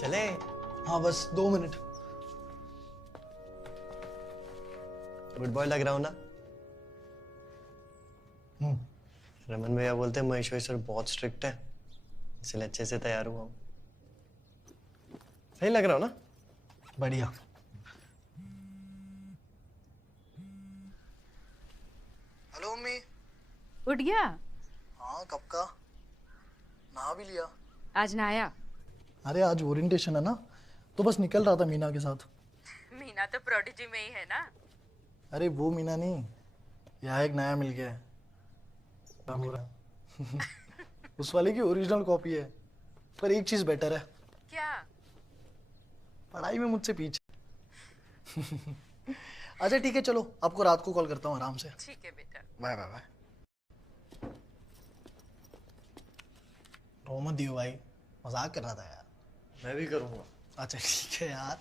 चले? हाँ बस 2 मिनट। गुड बॉय लग रहा हूँ ना? रमन भैया बोलते हैं महेश्वरी सर बहुत स्ट्रिक्ट है, इसलिए अच्छे से तैयार हुआ हूँ। सही लग रहा हूँ ना? बढ़िया। Hello mummy. उठ गया? हाँ कब का, नहा भी लिया। आज नहाया? अरे आज ओरिएंटेशन है ना, तो बस निकल रहा था मीना के साथ। मीना तो प्रोडिजी में ही है ना। अरे वो मीना नहीं, यहाँ एक नया मिल गया है, मेरा। उस वाले की ओरिजिनल कॉपी है, पर एक चीज बेटर है। क्या? पढ़ाई में मुझसे पीछे। अच्छा ठीक है, चलो आपको रात को कॉल करता हूँ आराम से। ठीक है बेटा। Bye bye bye. रो मत दियो भाई, मजाक कर रहा था यार। मैं भी करूँगा। अच्छा ठीक है यार।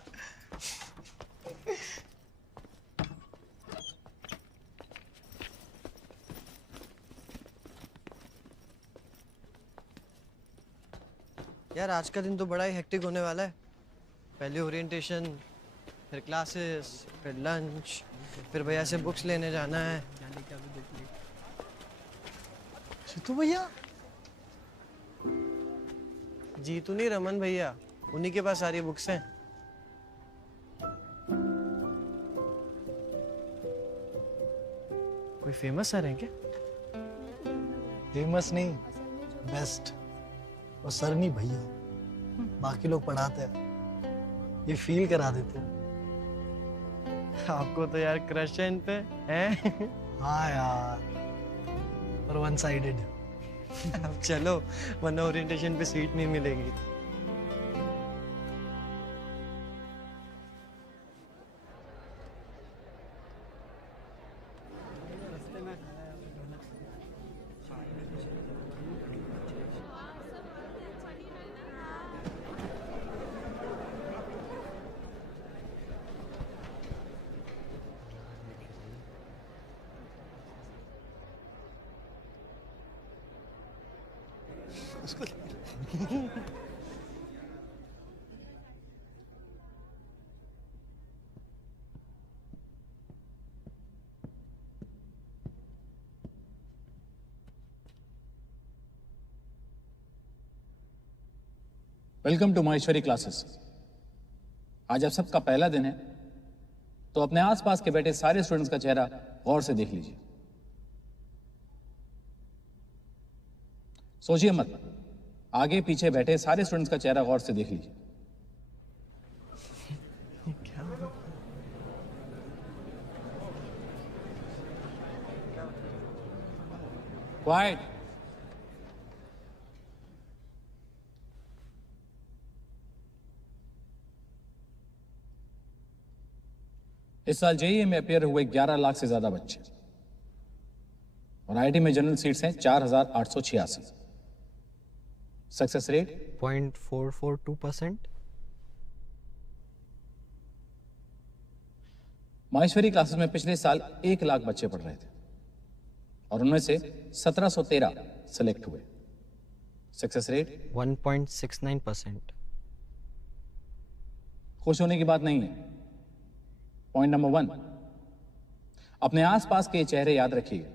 यार आज का दिन तो बड़ा ही हेक्टिक होने वाला है। पहले ओरिएंटेशन, फिर क्लासेस, फिर लंच, फिर भैया से बुक्स लेने जाना है। सीतू भैया? जीतू नहीं, रमन भैया, उन्हीं के पास सारी बुक्स हैं। कोई फेमस सर हैं क्या? फेमस नहीं, बेस्ट। और सर नहीं भैया, बाकी लोग पढ़ाते हैं, ये फील करा देते हैं। आपको तो यार क्रश है इन पे, हैं? हाँ यार, पर वन साइडेड। अब चलो, वरना ओरिएंटेशन पे सीट नहीं मिलेगी। Welcome to Maheshwari classes. आज आप सबका पहला दिन है, तो अपने आसपास के बैठे सारे स्टूडेंट्स का चेहरा गौर से देख लीजिए। सोचिए मत, आगे पीछे बैठे सारे स्टूडेंट्स का चेहरा गौर से देख लीजिए। क्वाइट। इस साल जेईई में अपियर हुए 11 लाख से ज्यादा बच्चे, और आईआईटी में जनरल सीट्स हैं 4,886। Success rate 0.442%। माहेश्वरी क्लासेस में पिछले साल 1 लाख बच्चे पढ़ रहे थे, और उनमें से 1713 सेलेक्ट हुए। Success rate 1.69%। खुश होने की बात नहीं है। पॉइंट नंबर 1, अपने आसपास के चेहरे याद रखिएगा।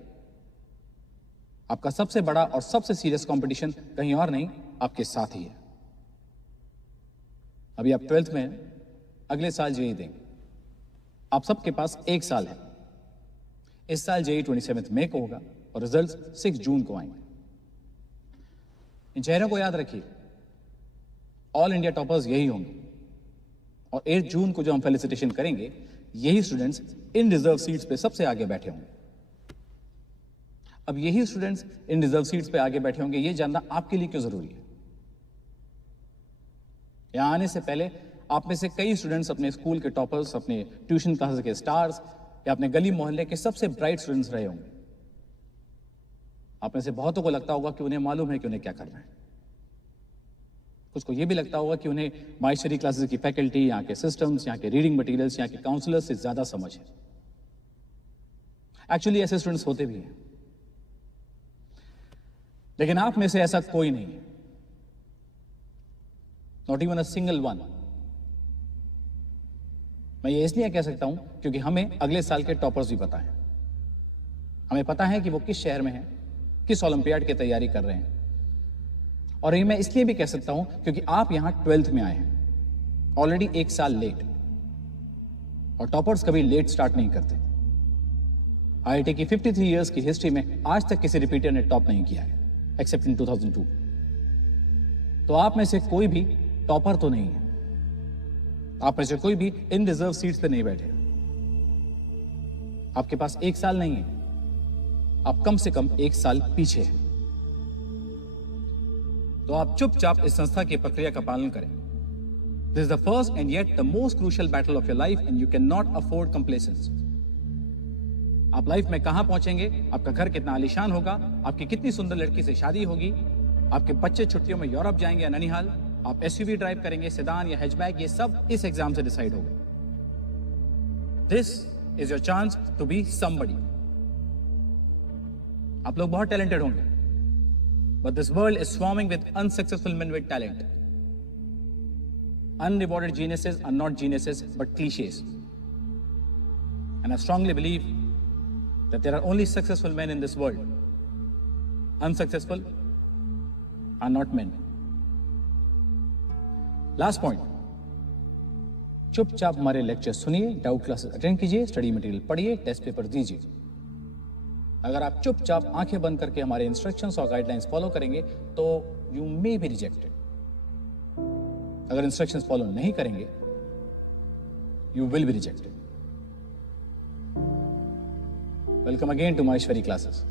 आपका सबसे बड़ा और सबसे सीरियस कंपटीशन कहीं और नहीं, आपके साथ ही है। अभी आप 12th में हैं, अगले साल जेईई देंगे। आप सबके पास 1 साल है। इस साल जेईई 27 मई को होगा और रिजल्ट्स 6 जून को आएंगे। इन चेहरों को याद रखिए, ऑल इंडिया टॉपर्स यही होंगे, और 8 जून को जो हम फेलिसिटेशन करेंगे, यही स्टूडेंट्स इन रिजर्व सीट्स पे सबसे आगे बैठे होंगे। अब यही स्टूडेंट्स इन रिजर्व सीट्स पे आगे बैठे होंगे, ये जानना आपके लिए क्यों जरूरी है? यहां आने से पहले आप में से कई स्टूडेंट्स अपने स्कूल के टॉपर्स, अपने ट्यूशन क्लासेस के स्टार्स, या अपने गली मोहल्ले के सबसे ब्राइट स्टूडेंट्स रहे होंगे। आप में से बहुतों को लगता होगा कि उन्हें मालूम है कि उन्हें क्या करना है। कुछ को यह भी लगता होगा कि उन्हें माहेश्वरी क्लासेस की फैकल्टी, यहाँ के सिस्टम्स, यहाँ के रीडिंग मटेरियल्स, यहाँ के काउंसलर्स से ज्यादा समझ है। एक्चुअली ऐसे स्टूडेंट्स होते भी हैं, लेकिन आप में से ऐसा कोई नहीं है। Not even a single one. मैं ये इसलिए कह सकता हूं क्योंकि हमें अगले साल के टॉपर्स भी पता है। हमें पता है कि वो किस शहर में हैं, किस ओलंपियाड की तैयारी कर रहे हैं। और ये मैं इसलिए भी कह सकता हूं क्योंकि आप यहां 12th में आए हैं, ऑलरेडी 1 साल लेट। और टॉपर्स कभी लेट स्टार्ट नहीं करते। आईआईटी की 53 इयर्स की हिस्ट्री में आज तक किसी रिपीटर ने टॉप नहीं किया है, एक्सेप्ट इन 2002। तो आप में से कोई भी टॉपर तो नहीं है। आप में से कोई भी इन रिजर्व सीट्स पे नहीं बैठे। आपके पास 1 साल नहीं है, आप कम से कम 1 साल पीछे हैं। तो आप चुपचाप इस संस्था की प्रक्रिया का पालन करें। This is the first and yet the most crucial battle of your life and you can not afford complacence. आप लाइफ में कहां पहुंचेंगे, आपका घर कितना आलीशान होगा, आपकी कितनी सुंदर लड़की से शादी होगी, आपके बच्चे छुट्टियों में यूरोप जाएंगे या ननिहाल, आप एसयूवी ड्राइव करेंगे, सेडान या हैचबैक, ये सब इस एग्जाम से डिसाइड होगा। This is your chance to be somebody. आप लोग बहुत टैलेंटेड होंगे, but this world is swarming with unsuccessful men with talent. Unrewarded geniuses are not geniuses but cliches. And I strongly believe that there are only successful men in this world. Unsuccessful are not men. Last point. चुपचाप हमारे lecture सुनिए, doubt classes attend कीजिए, study material पढ़िए, test paper दीजिए। अगर आप चुपचाप आंखें बंद करके हमारे इंस्ट्रक्शंस और गाइडलाइंस फॉलो करेंगे तो यू मे बी रिजेक्टेड। अगर इंस्ट्रक्शंस फॉलो नहीं करेंगे you will be rejected. Welcome again to Maheshwari classes.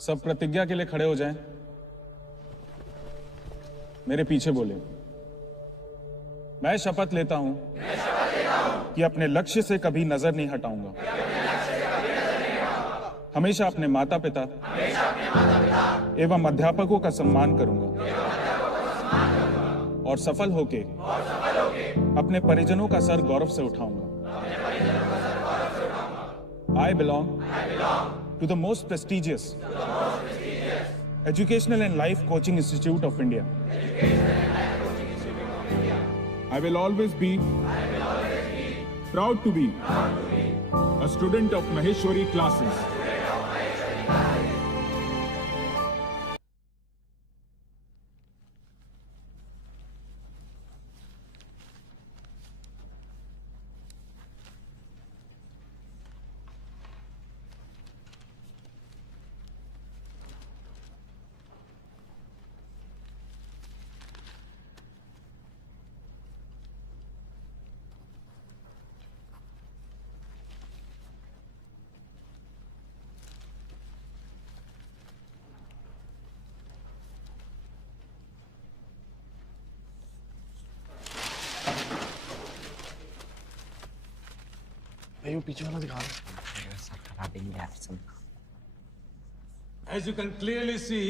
सब प्रतिज्ञा के लिए खड़े हो जाएं। मेरे पीछे बोले। मैं शपथ लेता हूं कि अपने लक्ष्य से कभी नजर नहीं हटाऊंगा। हमेशा अपने माता पिता एवं अध्यापकों का सम्मान करूंगा और सफल होके अपने परिजनों का सर गौरव से उठाऊंगा। I belong to the most prestigious educational and life coaching institute of India. I will always be proud to be a student of Maheshwari classes. भाई वो पीछे वाला दिखा सर करा देंगे यार सब। As you can clearly see,